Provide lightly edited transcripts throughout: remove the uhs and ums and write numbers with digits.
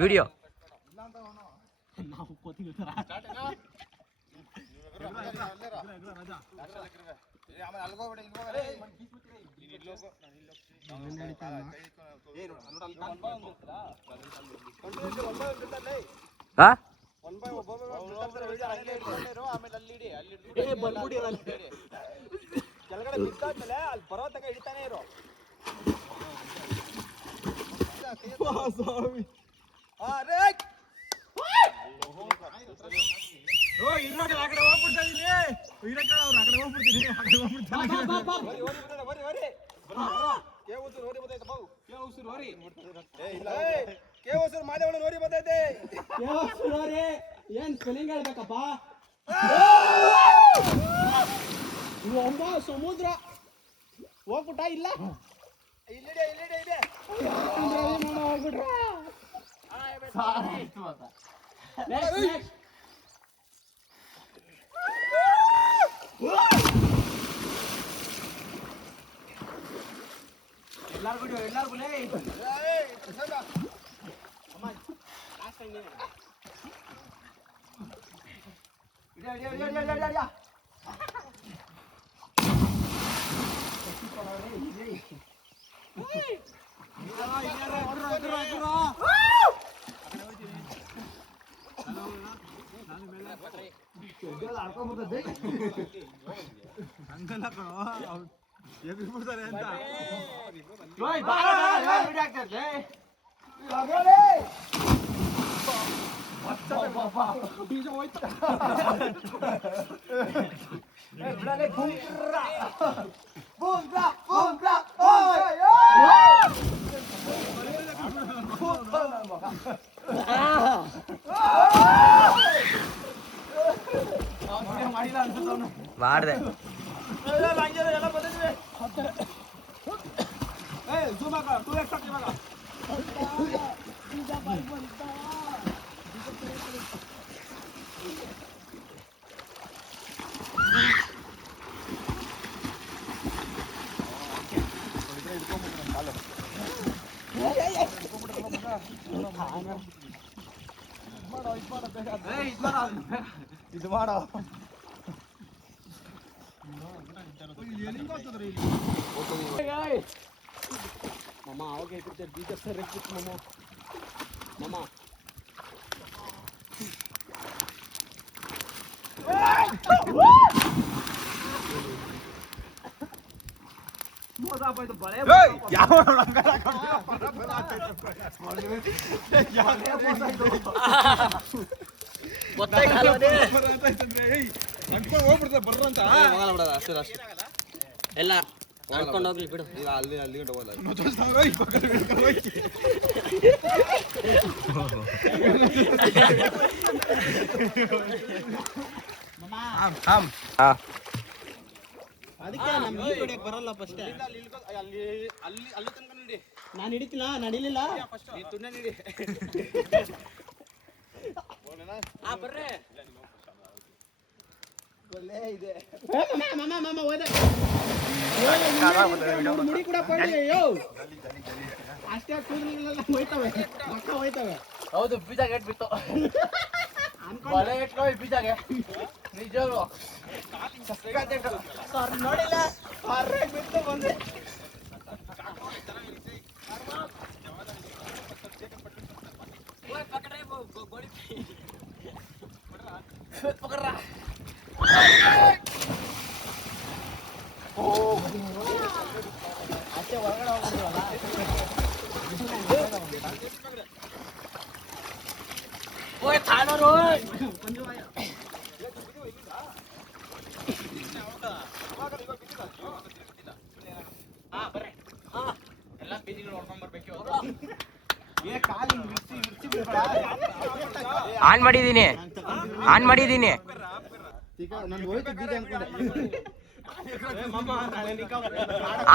Video ಕೆಳಗಡೆ ಬಿದ್ದಾದ್ಮೇಲೆ ಅಲ್ಲಿ ಬರೋ ತನಕ ಹಿಡಿತಾನೆ ಇರೋ. ಏನ್ ಸ್ಪೆಲ್ಲಿಂಗ್ ಹೇಳ್ಬೇಕಪ್ಪ? ಸಮುದ್ರ ಹೋಗ್ಬಿಟ್ಟ ಇಲ್ಲ ಹೋಗ್ಬಿಟ್ರ. ಮಾಡಿದೆ ಇದು ಮಾಡೋ ಮಾಮ ಅವಾಗ ಹೇಳ್ತಿದ್ದೆ ಬೀಜ ಸರ್ ಮಾಮ ಮಾಮ ಎಲ್ಲ ಅನ್ಕೊಂಡು ಹೋಗ್ಲಿ ಬಿಡು. ಅಲ್ಲಿ ಗಂಟೆ ಹೋಗಲ್ಲ. ಅದಕ್ಕೆ ನಮ್ಗೆ ಹೊಡಿಯಕ್ಕೆ ಬರಲ್ಲ ಫಸ್ಟ್. ಅಲ್ಲಿ ತನಕ ನೋಡಿ. ನಾನು ಹಿಡಿತಿಲ್ಲ, ನಡಿಲಿಲ್ಲ. ತುಣ್ಣ ನೀಡಿ. ಬರ್ರೆ ಇದೆ ಮಾಮ ಹೋದ ಮುಡಿ ಕೂಡ ಪಡಿ. ಅಷ್ಟೇ ಕೂದಲಿಗಳೆಲ್ಲ ಹೋಯ್ತವೆ, ಮಕ್ಕ ಹೋಯ್ತವೆ. ಹೌದು, ಬೀಜ ಗೇಟ್ ಬಿತ್ತು ಬಲೆ ಇಟ್ಕೊಳ್ಳಿ ಬೀಜಾಗೆ ನಿಜರು ನೋಡಿಲ್ಲ ಬಿತ್ತು ಬಂದೆ. ಅಷ್ಟೇ ಹೊರಗಡೆ ಹೋಗ್ಬಿಡ್ವಲ್ಲ. ಎಲ್ಲ ಬೀದಿಗಳು ಹೊಡ್ಕೊಂಡ್ ಬರ್ಬೇಕು. ಕಾಲಿ ಆನ್ ಮಾಡಿದ್ದೀನಿ ನಾನು ಹೋಯ್ತು ಬೀಜ ಅನ್ಕೊಂಡೆ.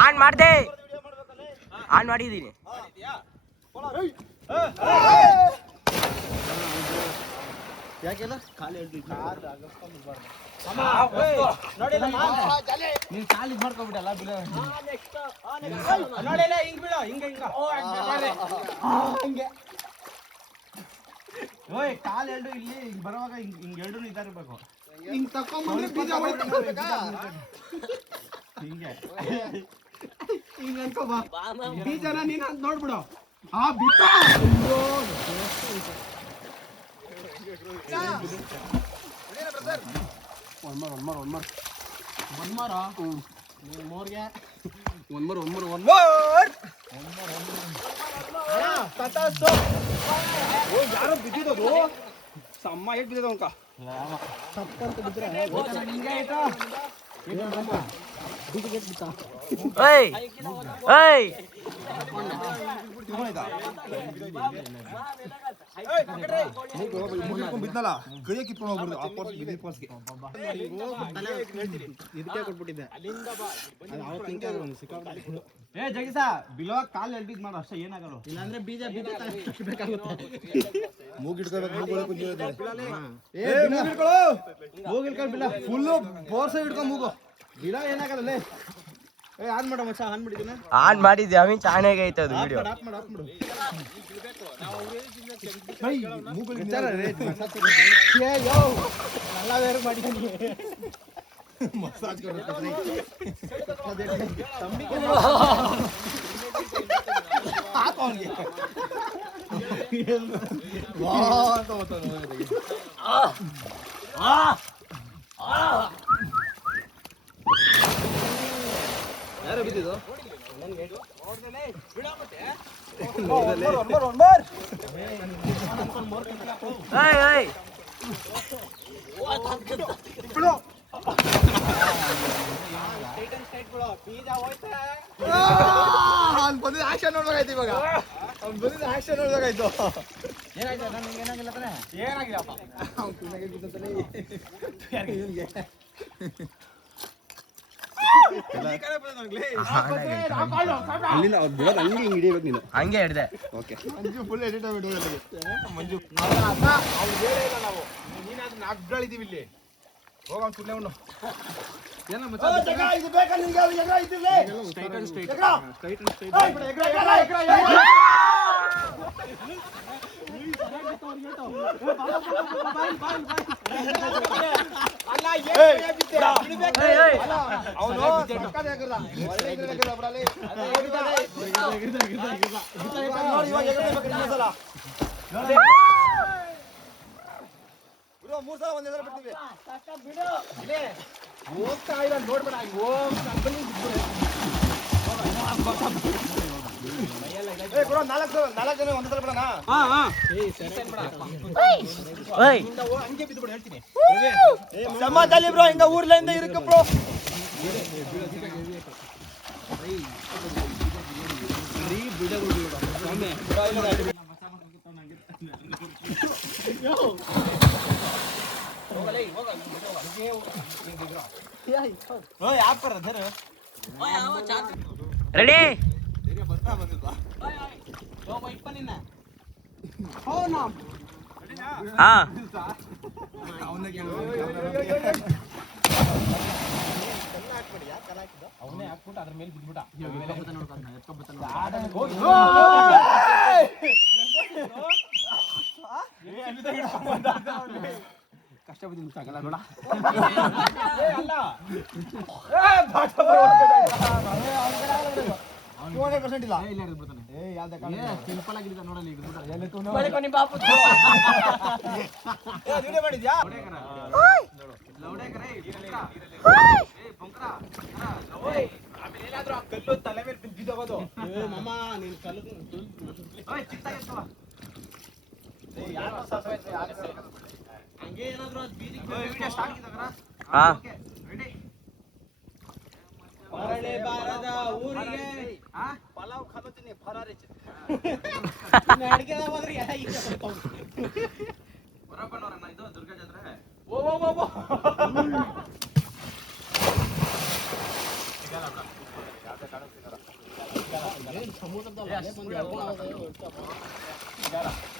ಆನ್ ಮಾಡ್ದೆ ಆನ್ ಮಾಡಿದ್ದೀನಿ ಯಾಕೆಲ್ಲ ಖಾಲಿ ನೀನ್ ಕಾಲ್ ಇದ್ ಮಾಡ್ಕೊಂಡ್ಬಿಟ್ಟಲ್ಲ ಬಿಡ. ನೋಡಿಲ್ಲ ಹಿಂಗ್ ಬೀಳೋ ಹಿಂಗ ಹಂಗೆ ಓಯ್ ಕಾಲ್ ಎರಡು ಇಲ್ಲಿ ಹಿಂಗ್ ಬರುವಾಗ ಹಿಂಗ್ ಎರಡು ಇದಾಗಿರ್ಬೇಕು. ಹಿಂಗ್ ತಕೊಂಡ್ಬಂದ್ರೆ ಬೀಜ ಹೋಯ್ತಾ ಹಿಂಗೆ ಹಿಂಗ್ ಅನ್ಕೋಬಾ ಬೀಜನ ನೀನ್ ಅಂತ ನೋಡ್ಬಿಡು ಬಿಟ್ಟ ಯಾರೋ ಬಿದ್ದಿದ್ದು ಸಮ್ಮ ಹೇಗ್ ಬಿದ್ದಿದ ಅವಂಕ ಏಯ್ ಏಯ್ ಬಿದ್ದಲ್ಲ ಕೈಯ ಕಿತ್ಕೊಂಡು ಹೋಗ್ಬಿಡ್ದು ಇದಕ್ಕೆ ಕೊಟ್ಬಿಟ್ಟಿದ್ದೆ. ಏ ಜಗೀಸ ಬಿಲೋ ಕಾಲ್ ಎಲ್ಬಿದ್ ಮಾಡು ಅಷ್ಟೇ, ಏನಾಗಲ್ಲ. ಇಲ್ಲಾಂದ್ರೆ ಬೀಜ ಫುಲ್ಲು ಬೋರ್ಸ ಹಿಡ್ಕೊಂಡ್ ಮೂಗು ಬಿಲ ಏನಾಗಲ್ಲ. ಏ ಆನ್ ಮಾಡ ಮಚ್ಚ, ಆನ್ ಮಾಡಿದ್ದೀನಿ. ಆನ್ ಮಾಡಿದ್ದೆ ಅವಿನ್ ಚಾಣೆಗೆ ಐತೆ ಅದು ವಿಡಿಯೋ. ಆಫ್ ಮಾಡು ಎಲ್ಲ ಬೇರೆ ಮಾಡಿದ್ದೀನಿ. ಮಸಾಜ್ ಯಾರು ಬಿದ್ದಿದ್ದು? ಏಯ್ ಏಯ್ ಅವ್ನು ಬಂದಿದ್ದ ಆಕ್ಷನ್ ನೋಡ್ಬೇಕಾಯ್ತು ಇವಾಗ. ಅವ್ನು ಬಂದಿದ್ದ ಆಕ್ಷನ್ ನೋಡ್ಬೇಕಾಯ್ತು. ಏನಾಗಿಲ್ಲಪ್ಪ ಅವ್ನು ತುನಾಗೆ ಬಿದ್ದತ್ತಲೇ. ಇವನಿಗೆ ಅಲ್ಲಿಂದ ಅವ್ರು ಬಿಡೋದು ಹಂಗೆ ಹಿಂಗೆ ಹಿಡಿಬೇಕು ನೀನು. ಹಂಗೆ ಹಿಡ್ದೆ. ಓಕೆ ಮಂಜು ಫುಲ್ ಎಡಿಟ್ ಆಗ್ಬಿಟ್ಟು ಮಂಜು ನಾವು ನೀನಾದ್ರೂ ಅಡ್ಡಾಳಿದೀವಿ ಇಲ್ಲಿ. ಹೋಗ ಅವ್ನು ಸುಮ್ಮನೆ ಉಣ್ಣು. ಇದು ಬೇಕಾ ನಿನ್ಗೆ? ಮೂರ್ ಸಲ ಒಂದೇ ಸಲ ಬಿಡ್ತೀವಿ. ಹೋಗ್ತಾ ಇಲ್ಲ ನೋಡ್ಬೇಡ. ನಾಲ್ಕು ಜನ ಒಂದೇ ಸಲ ಬಿಡೋಣ. ಹಂಗೆ ಬಿದ್ದು ಬಿಡು ಹೇಳ್ತೀನಿ. ಸಮಾಧಾನ ಬ್ರೋ, ಹಿಂಗ ಊರ್ಲಿಂದ ಇರಕ್ಕೆ ಬ್ರೋ. ರೆಡಿ ಹಾ ಅವನೇ ಹಾಕ್ಬಿಟ್ಟು ಅದ್ರ ಮೇಲೆ ಬಿದ್ಬಿಟ್ಟ. ಕಷ್ಟ ಬಿದ್ದು ತಗಲ್ಲ ಬೇಡ. ಸಿಂಪಲ್ ಆಗಿದ್ದ ನೋಡಲಿ. ಕಲ್ಲು ತಲೆ ಮೇಲೆ ಬಿದ್ದೋಗೋದು. ಹಂಗೆ ಏನಾದ್ರು ಹಾ ಹೊರಳೆ ಬಾರದ ಊರಿಗೆ ಪಲಾವ್ ಖಾತೀನಿ ಫರಾರಿ ಅಡಿಗೆ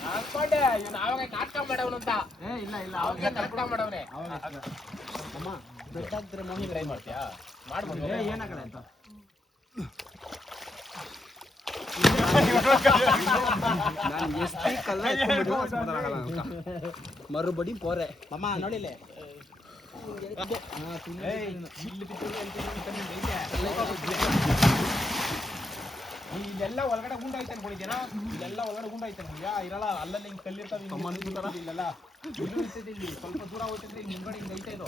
ಅನ್ಕೊಂಡೆ ಇವ್ನು ಆವಾಗ ನಾಟಕ ಮಾಡವನಂತ. ಇಲ್ಲ ಇಲ್ಲ ಅವಾಗ ನಾಟಕ ಮಾಡವನೆ. ಅಮ್ಮ ಬೆಟ್ಟ ಹತ್ತಿರ ನೀನ್ ಟ್ರೈ ಮಾಡ್ತೀಯಾ? ಮಾಡ್ಬೋದು. ಏನಾಗಲ್ಲ ಅಂತ ನಾನು ಎಷ್ಟು ಕಲ್ಲ ಮರುಬಡಿ ಪೋರೆ ಅಮ್ಮ ನೋಡಿಲೆ ಇಲ್ಲೆಲ್ಲ ಒಳಗಡೆ ಗುಂಡ ಐತೆ ಅನ್ಕೊಂಡಿದ್ದೀನ ಇಲ್ಲೆಲ್ಲ ಒಳಗಡೆ ಗುಂಡ ಐತೆ ಇರಲ್ಲ ಅಲ್ಲಲ್ಲಿ ಹಿಂಗ್ ಕಲ್ಲಿರ್ತಾವ ಇಲ್ಲೆಲ್ಲ ಇದು ಇರ್ತೈತೆ ಇಲ್ಲಿ ಸ್ವಲ್ಪ ದೂರ ಹೋಗ್ತೈತೆ ಇಲ್ಲಿ ಮುಂಗಡೆ ಹಿಂಗ್ ಐತೆ ಇದು